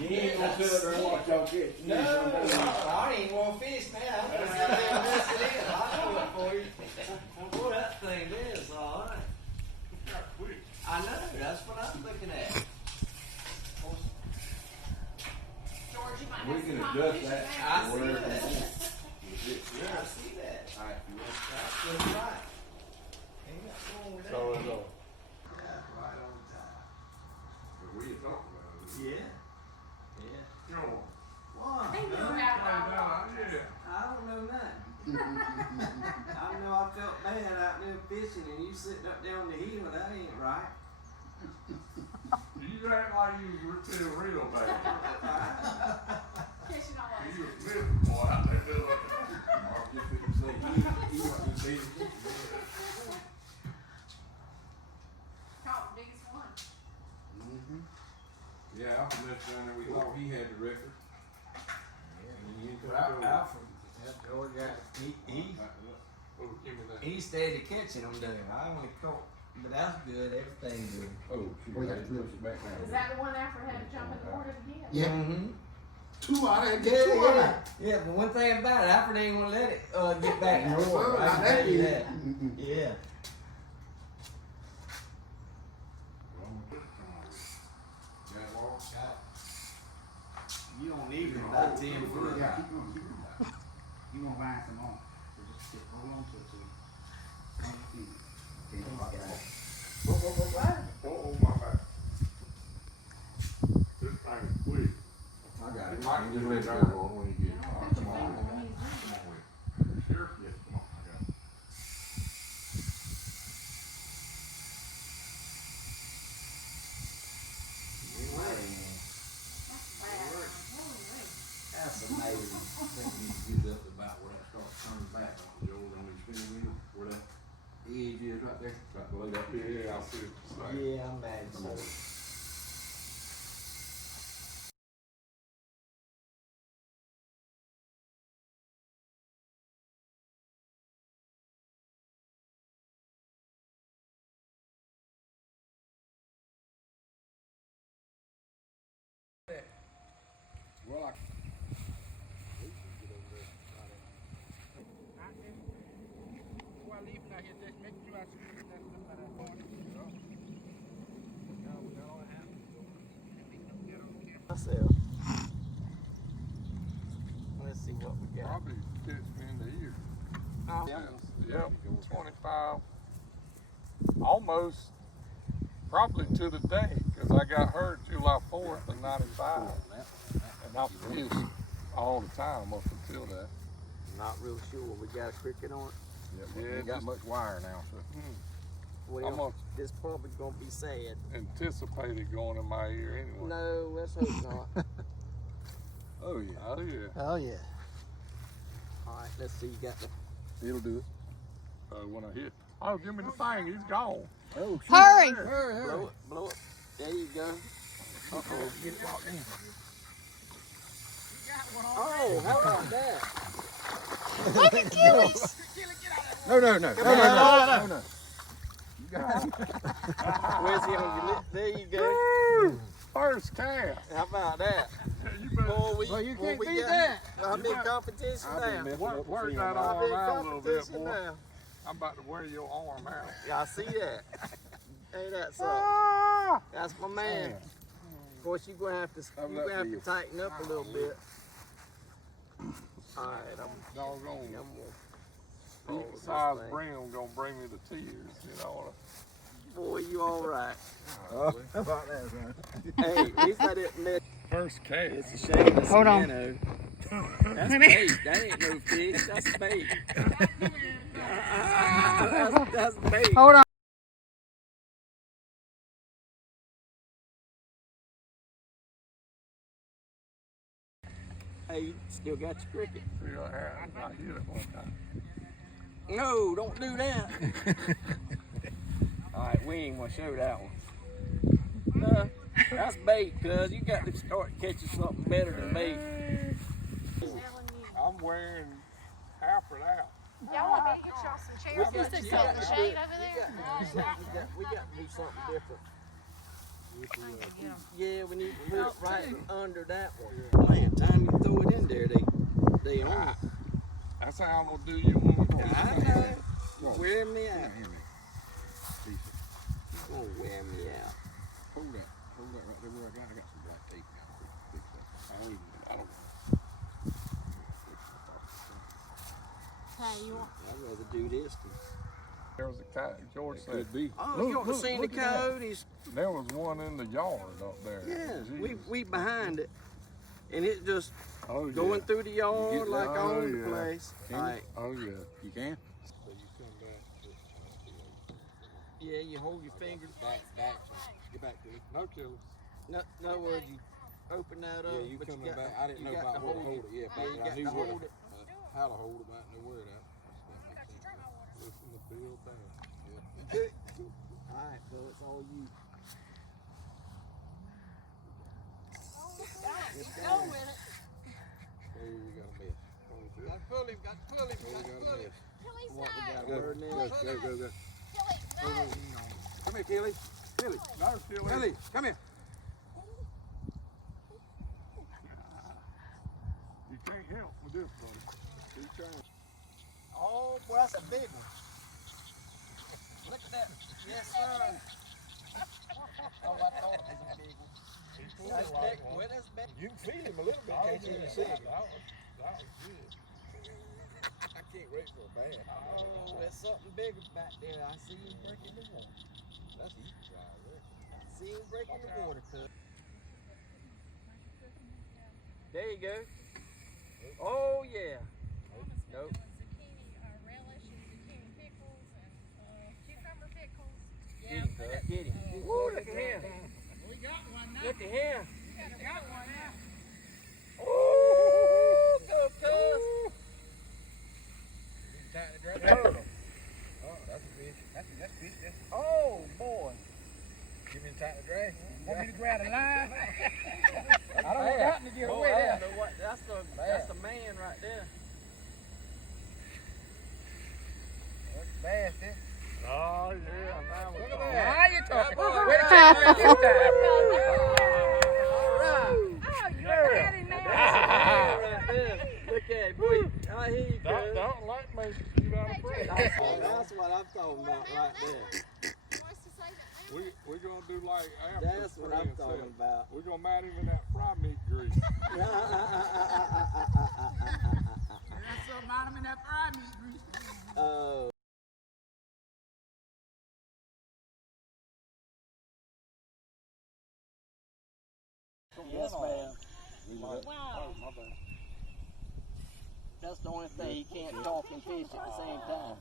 You ain't gonna sit there and watch y'all fish. No, I ain't even want to fish now. I'm gonna sit there and mess it in. I'll do it for you. Boy, that thing is all right. I know, that's what I'm looking at. George, you might We have can some adjust competition that. there. I see Whatever. that. Yeah. Yeah, I see that. All right, you want That's just right. Ain't nothing wrong with that. so it's all. That's right on time. We had talked about it. Yeah. Yeah. Sure. Why? They knew about it all along. I don't know nothing. I know I felt bad out there fishing and you sitting up there on the hill. That ain't right. You act like you feel real bad. Fishing all over. You was miserable boy out there doing it. Or just didn't say he wasn't saying it. Caught the biggest one. Yeah, Alfred left down there. We thought he had the record. And he ended up doing it. Alfred, that George guy, Oh, give me that. he steady catching them there. I only caught, but that's good. Everything good. Oh, shoot, I had to push it back down. Is that the one Alfred had to jump in the water to get? Yeah. Mm-hmm. 2 out of Yeah, 2 out. yeah. Yeah, but one thing about it, Alfred ain't gonna let it get back in the No, water. sir, I not can that tell you easy. that. Yeah. You don't need it about 10 foot. Yeah, keep going, keep going. You gonna find some more. So just sit, hold on to it till you can't go out there. Oh, my back. This thing is quick. I got It it. might just let that go when you get it. Come on. Come on with it. Sure? Yes, come on. I got it. That's amazing. I think we need to get up about where that starts turning back on the old on the spinning wheel, where that edge is right there. Right below that. Yeah, I see it. Yeah, I'm mad. So. Well, Myself. Let's see what we got. probably catch me in the ear. Oh. Yep, 25. Almost, probably to the day, because I got hurt July 4th of 95. And I fished all the time up until that. Not real sure. We got a cricket on it. Yeah, got much wire now, so. Well, it's probably gonna be sad. Anticipated going in my ear anyway. No, let's hope not. Oh yeah. Oh yeah. Oh yeah. All right, let's see. You got the. It'll do it. When I hit. Oh, give me the thing. He's gone. Oh, shoot. Hurry! Blow it, blow it. There you go. Uh-oh. Get it locked in. Oh, how about that? Look at Gillies! No. You got it. Where's he on your lip? There you go. Woo! First cast. How about that? You better Well, you can't beat that. I'm in competition now. work that I'm arm in out a little bit, competition boy. now. I'm about to wear your arm out. Yeah, I see that. Ain't that something? Ah! That's my man. Of course, you're gonna have to tighten up a little bit. All right, I'm Doggone. gonna Size brim gonna bring me to tears, you know. Boy, you all right. How about that, son? Hey, at least I didn't miss. First cast. It's a shame. It's Hold on. minnow. That's bait. That ain't no fish. That's bait. That's bait. Hold on. Hey, you still got your cricket? I hit it one time. No, don't do that. All right, we ain't gonna show that one. No, that's bait, cuz you got to start catching something better than bait. I'm wearing Alfred out. Y'all want me to get y'all some chairs? We got- Just you sit in got the to shade do- over we there? got to do something different. Yeah, we need to put it right under that one. Man, time you throw it in there, they own it. That's how I'm gonna do you when we get I know. You wear me out. Piece of- You gonna wear me out. Hold that right there where I got some black tape now. Fix that. I don't Hey, you want? I'd rather do this than. There was a cat. George said, Could be. Oh, you want to see the coyotes? there was one in the yard up there. Yeah, Jeez. we behind it, and it just Oh, yeah. going through the yard get like that? all Oh, over the yeah. place. Can you? Like, Oh, yeah. You can? yeah, you hold your fingers. Back. Get back to it. No killers. No, in other words, you open that up. Yeah, you but coming got, back. I didn't you know got about to where to hold it. Yeah, Yeah, you but I got knew to where hold it. how to hold it, but I didn't know where that. Listen to Bill down. All right, Bill, it's all you. Go with it. Oh, you got a mess. Got to pull him. Got to pull him. Oh, you got a mess. Kelly's What we got? Go, Bird nest. go. Kelly, no. Come here, Kelly. Kelly. No, Philly. Kelly, come here. You can't help with this, buddy. Keep trying. Oh, boy, that's a big one. Look at that. Yes, sir. Oh, I thought it was a big one. That's big. Well, that's big. You can feel him a little bit, can't you? See him. That was good. I can't wait for a bath. Oh, there's something bigger back there. I see him breaking the water. That's easy to try, right? I see him breaking the water, cuz. There you go. Oh, yeah. Nope. Zucchini relish and zucchini pickles and cucumber pickles. Get him, cuz. Get him. Woo, look at him. We got one now. Look at him. We got one now. Ooh, go, cuz. Tighten the drag. Oh, that's a fish. That's fish. That's Oh, boy. give me a tighten the drag. Want me to grab the line? That's I don't want bad. nothing to get Boy, away I there. don't know what. That's the man right there. That's fast, eh? Oh, yeah. Now we're Look at talking. that. Now you talking. That boy Wait a right. minute, this time. All right. Oh, you look at him now. Right there. Look at him. Boy, I hear you, cuz. Don't let me shoot out of breath. That's what I'm talking about right there. Wants to say that now. We're gonna do like That's what I'm talking about. We're gonna mount him in that fry meat grease. That's something out of him in that fry meat grease. Oh. Yes, ma'am. Wow. My bad. That's the only thing, he can't talk and fish at the same time.